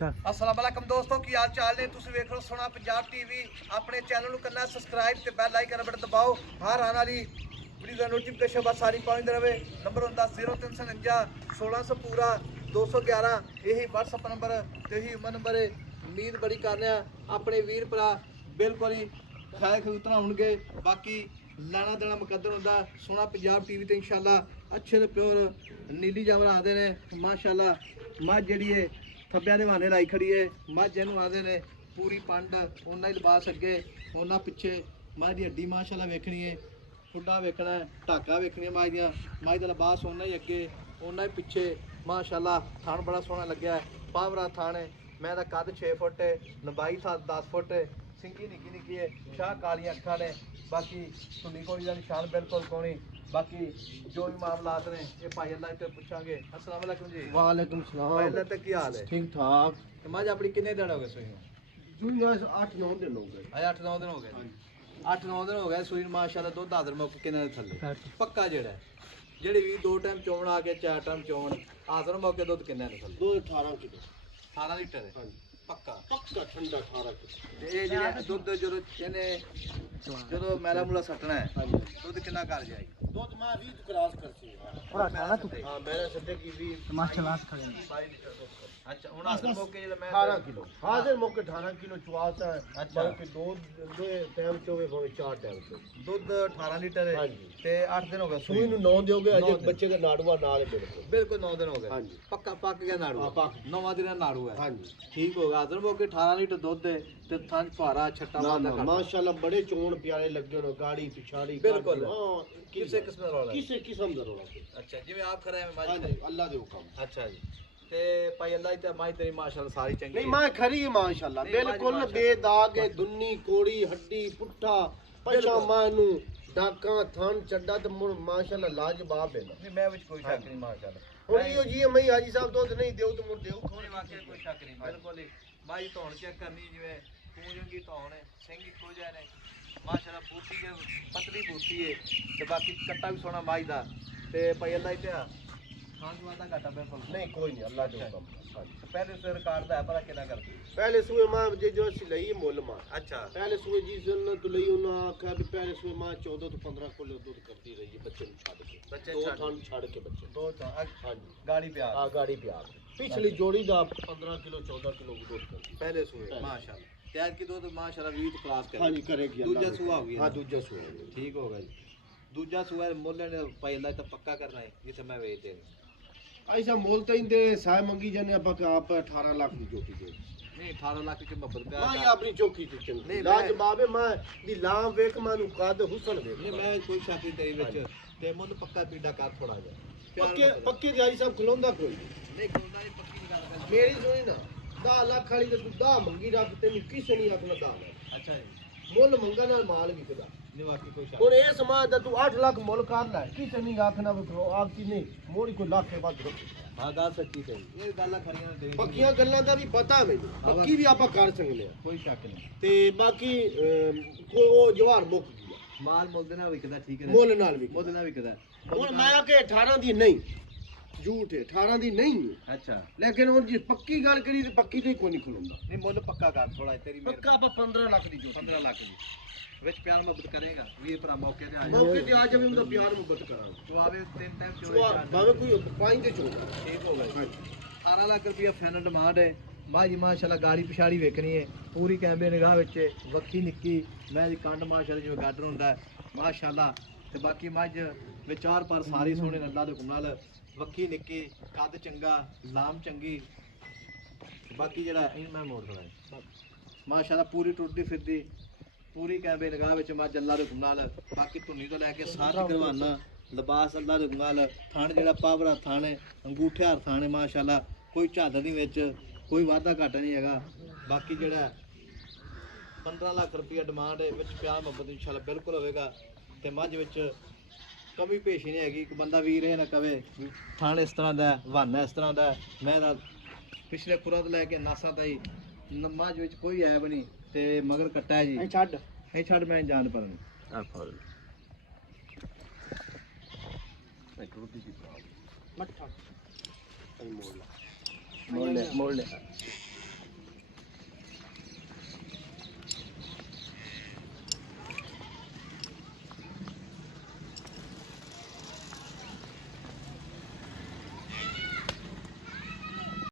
अस्सलाम वालेकुम दोस्तों की हाल चाल ने तुसीं वेख रहे हो सोना पंजाब टीवी। अपने चैनल ਨੂੰ करना सब्सक्राइब ते बेल आइकन बटन दबाओ। हर आने वाली वीडियो का नोटिफिकेशन बस सारी पहुंचती रहे। नंबर होंदा 0349 1600 पूरा 211। यही WhatsApp नंबर ते यही उमर नंबर है। उम्मीद बड़ी करने अपने वीर भरा बिल्कुल ही खैर खरूतना होंगे। बाकी लाना देना मुकद्दर होंदा सोना पंजाब टीवी ते इंशाल्लाह अच्छे ते प्योर नीली जामर आते ने माशाल्लाह। मझ जी है थब्बिया के बहाने लाई खड़ी है। मझ इनू आते ने पूरी पंड उन्ना ही लिबास अगे उन्ना पिछे मझ की हड्डी माशाल्लाह वेखनी है। खुडा वेखना है ढाका वेखनी है। मझ का लिबास उन्ना ही अगे उन्ना ही पिछे माशाल्लाह। थान बड़ा सोहना लग्या है पावरा थान है। मैं कद 6 फुट है लंबाई 10 फुट है। सिंगी निक्की निक्की है शाह कालियां अखा ने। बाकी धुनी कोई का निशान बिल्कुल कोनी। बाकी जो भी मामलात ने ये भाई अल्लाह तो पूछांगे। अस्सलाम वालेकुम जी। वालेकुम सलाम। भाई अल्लाह तक की हाल है? ठीक ठाक। मझ अपनी कितने दिन हो गए सूई? दूई 8-9 दिन हो गए। अरे 8-9 दिन हो गए। 8-9 दिन हो गए सूई माशाल्लाह। दुध हाजर मुक किन्ने दे थल्ले पक्का जेड़ा जेड़ी भी 2 टाइम चोण आ के 4 टाइम चोण हाजर मौके दुध किन्ने दे थल्ले? दूध 18 किलो 18 लीटर है पक्का पक्का ठंडा 18 किलो। ये जेड़ा दुध जो मैला मूला सटना है दुध कितना कर जाए? दूध मैं 20 क्रॉस करती हूं। पूरा 18 तू हां मेरा सट्टे की 20 माशाल्लाह खड़े 22 लीटर दुध। अच्छा हुन हाजर मौके जेड़ा मैं 18 किलो हाजिर मौके 18 किलो चवास है। अच्छा बल्कि दो टाइम चोवे भावे 4 टाइम चो दुध 18 लीटर है। हां जी ते 8 दिन हो गए सूई नु 9 दोगे अजे बच्चे का नाड़ुआ नाल बिल्कुल बिल्कुल 9 दिन हो गए। हां जी पक्का पक गया नाड़ू। हां पक 9वां दिन नाड़ू है। हां जी ठीक हो गया। हाजर मौके 18 लीटर दुध है ते थन फुहारा छट्टा मारदा कर माशाल्लाह बड़े चोण प्यारे लगे ने गाड़ी पिछाड़ी बिल्कुल हां किसे किस्म दा रौला किसे किस्म दा रौला। अच्छा जिवें आप खरा है हां जी अल्लाह दे हुक्म। अच्छा जी ते भाई अल्लाह ते माई तेरी माशाल्लाह सारी चंगी नहीं मैं खरी है माशाल्लाह बिल्कुल बेदाग है दुन्नी कोड़ी हड्डी पुट्ठा पछा मानू डाका थान चड्डा ते माशाल्लाह लाजवाब है। नहीं मैं विच कोई शक नहीं माशाल्लाह। हुन यो जी मैं हाजी साहब दूध नहीं देऊ तो मुड़ देऊ कोई वाकई कोई शक नहीं बिल्कुल ही भाई धौन चेक करनी जिवें पूंजंगी धौन है सिंह इको जिहा ने माशाल्लाह। बूटी है पतली बूटी है ते बाकी कट्टा भी सोना माई दा ते भाई अल्लाह ही ते खान वादा घाटा बिल्कुल नहीं कोई नहीं अल्लाह दे हुक्म। पहले से रिकॉर्ड दा है पता कितना करती पहले सुए मां जो सी लई मोल मां। अच्छा पहले सुए जी सन तो लई उना आखा भी पहले सुए मां 14 तो 15 किलो दूध करती रही है बच्चे छाड़ के बच्चे दो थान छाड़ के बच्चे दो तो हां जी गाड़ी पे आ गाड़ी पे आ पिछली जोड़ी दा 15 किलो 14 किलो दूध करती पहले सुए माशाल्लाह। तैयार की दूध माशाल्लाह 20 क्लास कर। हां जी करेगी दूजा सुआ हो गया। हां दूजा सुआ ठीक हो गया जी। दूजा सुआ मोल ने भाई अल्लाह तो पक्का करना है जिसे मैं बेच दे ऐसा मोल तो इंदे साय मंगी जाने आप 18 लाख की चौकी दे नहीं 18 लाख की मोहब्बत पे हां ये अपनी चौकी की चंगी नहीं लाजवाब है मैं दी लाम वेख मानू काद हुसन वेख नहीं मैं कोई शक नहीं तेरी विच ते मुल पक्का पीड़ा कर थोड़ा जा पक्के पक्के दी साहब खलोंदा कोई नहीं कोना नहीं पक्की निकाल कर मेरी सुनी ना 10 लाख वाली तो 10 मंगी रख तेनु किसे नहीं आखना 10 लाख। अच्छा जी मुल मंगा नाल माल विकदा नहीं वाकई कोई शक हुन ए समाज दा तू 8 लाख मुल कर ले किसे नहीं आखना विकरो आखती नहीं मोड़ी कोई लाख के बाद हां गल सच्ची कही ये गल्ला खरियां दे पक्कियां गल्लां दा भी पता मैनू पक्की भी आपा कर सकने आ कोई शक नहीं ते बाकी को ओ जवार मुक गया माल मुल दे ना विकदा ठीक है मुल नाल विकदा मुल ना विकदा हुन मैं आके 18 दी नहीं झूठ है 18 दी नहीं है अच्छा लेकिन हुन जी पक्की गल करी ते पक्की ते कोई नहीं खलोंदा नहीं मुल पक्का कर थोड़ा तेरी पक्का आपा 15 लाख दी जो 15 लाख की विच प्यार मोहब्बत करेगा वीर भरा मौके ते आ मौके ते आ जावे उनका प्यार मुहब्बत करा तो आवे तीन टाइम चुआ भावे कोई पाइन ते चोदा ठीक हो गया हां 18 लाख रुपया फाइनल डिमांड है। माजी माशाल्लाह गाड़ी पिछाड़ी वेखनी है पूरी कैमरे निगाह विच वक्खी निक्की मैं दी कंड माशाल्लाह जिवें गाडर हुंदा माशाल्लाह ते बाकी मझ विच चार पर सारी सोहणे अल्लाह दे हुक्म नाल वक्खी निक्की कद चंगा लाम चंगी बाकी जेड़ा इन मैं मोड़ थोड़ा माशाल्लाह पूरी टुटदी फिरदी पूरी कैमरे निगाह विच मझ अल्लाह दे हुक्म नाल बाकी धुनी तो लैके सारी करवाना लिबास अल्लाह दे हुक्म नाल थान जेड़ा पावरा थान है अंगूठे हार थान है माशाल्लाह कोई झाल नहीं विच कोई वादा घाटा नहीं हैगा। बाकी जेड़ा 15 लाख रुपया डिमांड है विच प्यार मुहब्बत इंशाल्लाह बिल्कुल होवेगा ते मझ विच कमी पेशी नहीं हैगी। कोई बंदा वीर है ना कवे थान इस तरह दा वाना इस तरह दा मैं पिछले खुरा तो लैके नासा ताई मझ विच कोई ऐब नहीं ते मगर कट्टा है जी छड़ मैं जान पर मट्ठा मोड़ ले मोड़ ले